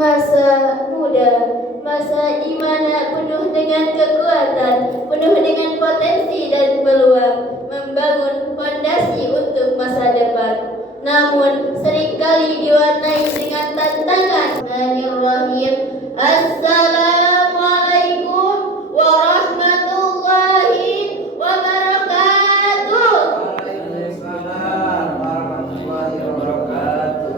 Masa muda, masa di mana penuh dengan kekuatan, penuh dengan potensi dan peluang, membangun fondasi untuk masa depan. Namun seringkali diwarnai dengan tantangan. Bismillahirrahmanirrahim. Assalamualaikum warahmatullahi wabarakatuh. Waalaikumsalam warahmatullahi wabarakatuh.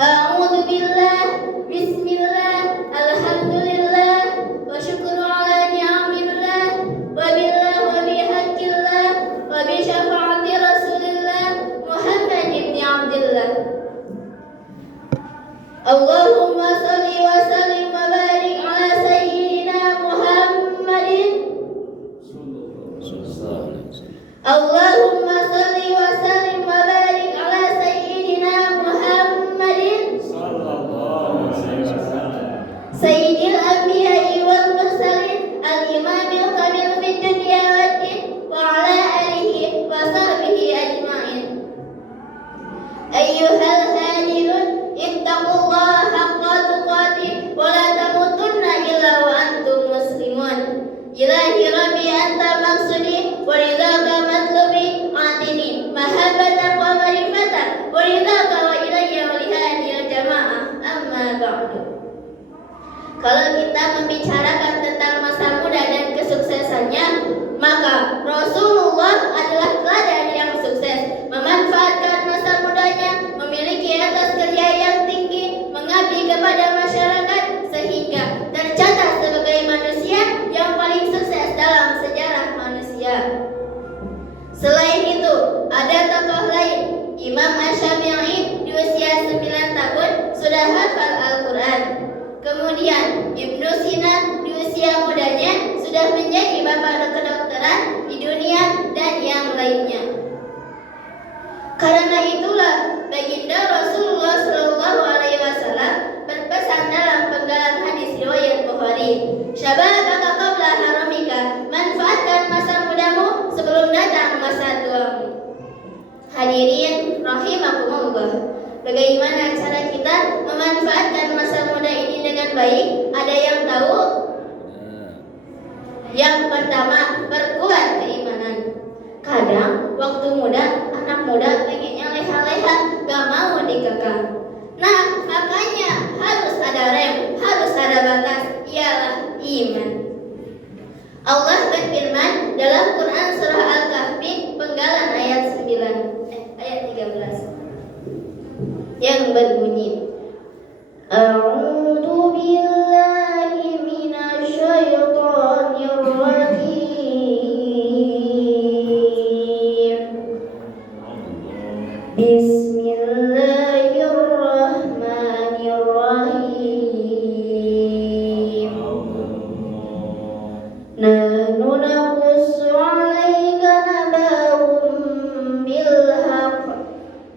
A'udzu billah, bismillah, alhamdulillah, wa syukru ala ni'amillah, wa billah wa bihaqqillah, wa bi syafaati Rasulillah Muhammad ibn Abdillah. Allahumma shalli wa sallim wa barik ala sayyidina Muhammadin. Allahumma shalli wa sallim wa barik ala sayyidina Muhammadin sayyidil anbiya'i wal mursalin al-imamil kamil fid dunya wad din wa ala alihi wa sahbihi ajma'in. Ayyuhal hadirun ittaqullaha haqqa tuqatih wa la tamutunna illa wa antum muslimun. Ilahi rabbi anta maqsudi wa ridhaka matlubi atini mahabbatan wa marifatan wa ridhaka wa ilayya wa lihadil jamaah amma ba'du. Kalau kita membicarakan tentang masa muda dan kesuksesannya, maka Rasulullah adalah teladan yang sukses, memanfaatkan masa mudanya, memiliki etos kerja yang tinggi, mengabdi kepada masyarakat sehingga tercatat sebagai manusia yang paling sukses dalam sejarah manusia. Selain itu, ada tokoh lain, Imam Asy-Syafi'i di usia 9 tahun sudah hafal Al-Quran. Kemudian Ibnu Sina di usia mudanya sudah menjadi bapak kedokteran di dunia dan yang lainnya. Karena itulah baginda Rasulullah SAW berpesan dalam penggalan hadis riwayat Bukhari, "Syababaka qabla haramika," manfaatkan masa mudamu sebelum datang masa tuamu. Hadirin rahimakumullah. Bagaimana cara kita memanfaatkan masa muda ini dengan baik? Ada yang tahu? Yang pertama, perkuat keimanan. Kadang waktu muda, anak muda pengennya leha-leha, gak mau dikekang. Nah, makanya harus ada rem, harus ada batas, ialah iman. Allah berfirman dalam Quran surah Al-Kahfi penggalan ayat 13 yang berbunyi, A'udzu billahi minasy syaithanir rajim. Bismillahirrahmanirrahim. Nahnu naqussu 'alaika naba'ahum bil haqq.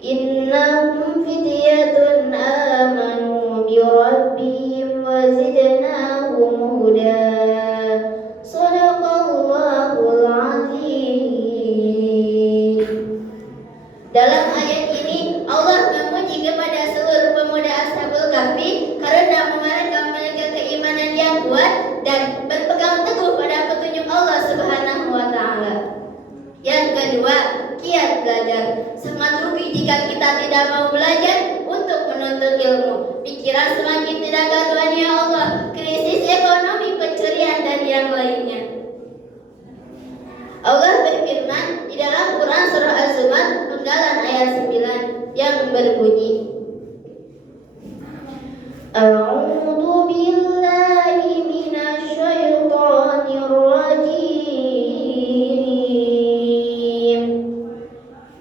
Innahum fityatun amanu bi rabbihim wa zidnahum huda. Shadaqallahul azim. Dalam ayat ini Allah memuji kepada seluruh pemuda Ashabul Kahfi karena mereka memiliki keimanan yang kuat dan berpegang teguh pada petunjuk Allah Subhanahu wa taala. Yang kedua, kiat belajar. Sangat rugi jika kita tidak mau belajar untuk menuntut ilmu. Pikiran semakin tidak karuan ya Allah, krisis ekonomi, pencurian dan yang lainnya. Allah berfirman di dalam Quran surah Az-Zumar penggalan ayat 9 yang berbunyi, A'udzu billahi minasy syaithanir rajim.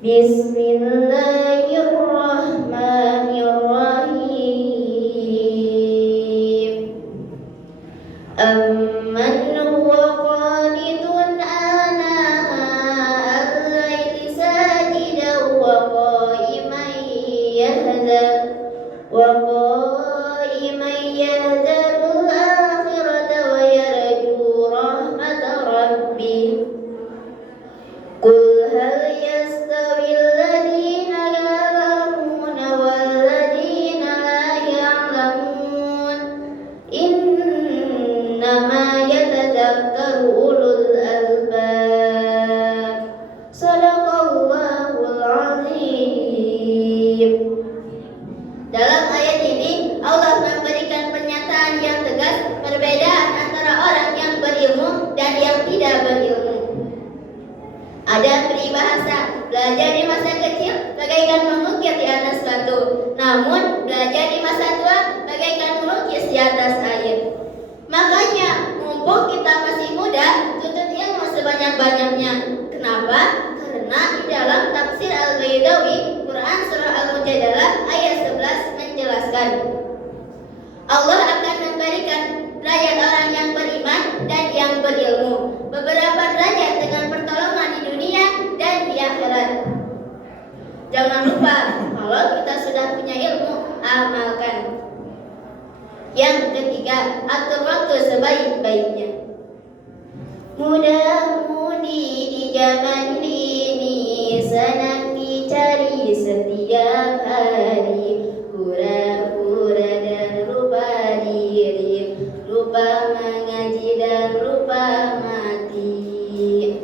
Bismillahirrahmanirrahim. Amman huwa qanitun ana al-laili sajidan wa qa'iman yahzarul akhirata wa yarju rahmata rabbih. Qul hal yastawi alladhina ya'lamuna wal ladhina la ya'lamun Namun belajar di masa tua bagaikan melukis di atas air. Makanya mumpung kita masih muda, tuntut ilmu sebanyak-banyaknya. Kenapa? Karena di dalam tafsir Al-Baidawi, Quran surah Al-Mujadalah ayat 11 menjelaskan, Allah akan memberikan derajat orang yang beriman dan yang berilmu, beberapa derajat dengan pertolongan di dunia dan di akhirat. Jangan lupa, kalau kita sudah punya ilmu, amalkan. Yang ketiga, atur waktu sebaik-baiknya. Mudah-mudi di zaman ini senang dicari setiap hari, pura-pura dan lupa diri, lupa mengaji dan lupa mati.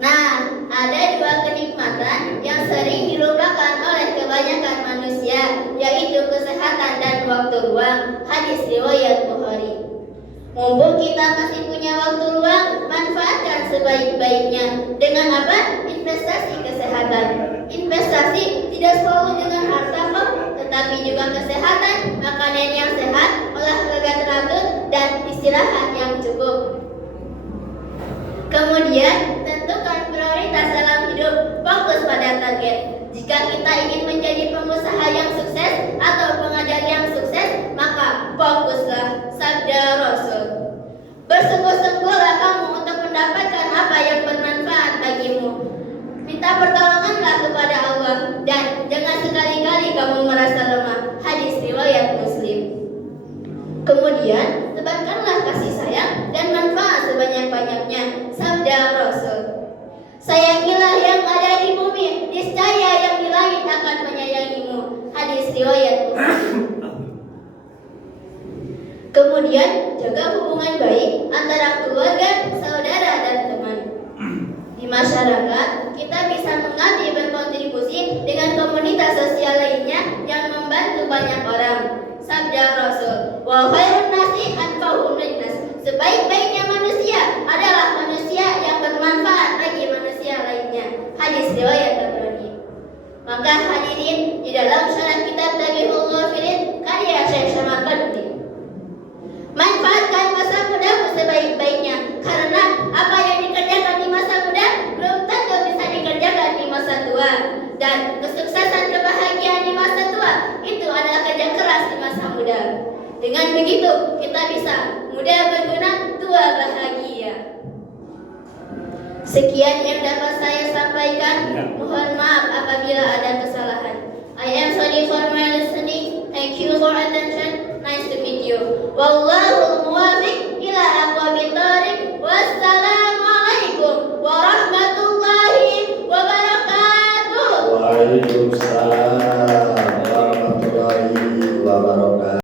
Nah, ada dua kenikmatan yang sering dilupakan oleh kebanyakan manusia, yaitu kesehatan dan waktu luang. Hadis riwayat Bukhari. Mumpung kita masih punya waktu luang, manfaatkan sebaik-baiknya. Dengan apa? Investasi kesehatan. Investasi tidak selalu dengan harta kok, tetapi juga kesehatan, makanan yang sehat, olahraga teratur, dan istirahat yang cukup. Kemudian, tentukan prioritas dalam hidup, fokus pada target. Jika kita ingin menjadi pengusaha yang sukses atau pengajar yang sukses, maka fokuslah, sabda Rasul. Bersungguh-sungguhlah kamu untuk mendapatkan apa yang bermanfaat bagimu. Minta pertolonganlah kepada Allah dan jangan sekali-kali kamu merasa lemah. Hadis riwayat Muslim. Kemudian, tebarkanlah kasih sayang dan manfaat sebanyak-banyaknya, sabda Rasul. Sayangilah yang ada di bumi, niscaya yang di langit akan menyayangimu. Hadis riwayat Muslim. Kemudian, jaga hubungan baik antara keluarga, saudara, dan teman. Di masyarakat, kita bisa mengambil berkontribusi dengan komunitas sosial lainnya yang membantu banyak orang. Sabda Rasul, wa khairun nasi anfa'uhum linnas. Sebaik-baiknya manusia adalah manusia yang bermanfaat bagi manusia lainnya. Hadis riwayat Tabrani. Maka hadirin, di dalam syarah kitab Tabihul Ghafilin karya Syekh Samarqandi, manfaatkan masa mudamu sebaik-baiknya, karena apa yang dikerjakan di masa muda belum tentu bisa dikerjakan di masa tua. Dan kesuksesan kebahagiaan di masa tua itu adalah kerja keras di masa muda. Dengan begitu kita bisa muda berguna, tua bahagia. Sekian yang dapat saya sampaikan. Mohon maaf apabila ada kesalahan. I am sorry for my listening. Thank you for attention. Nice to meet you. Wallahul muwaffiq.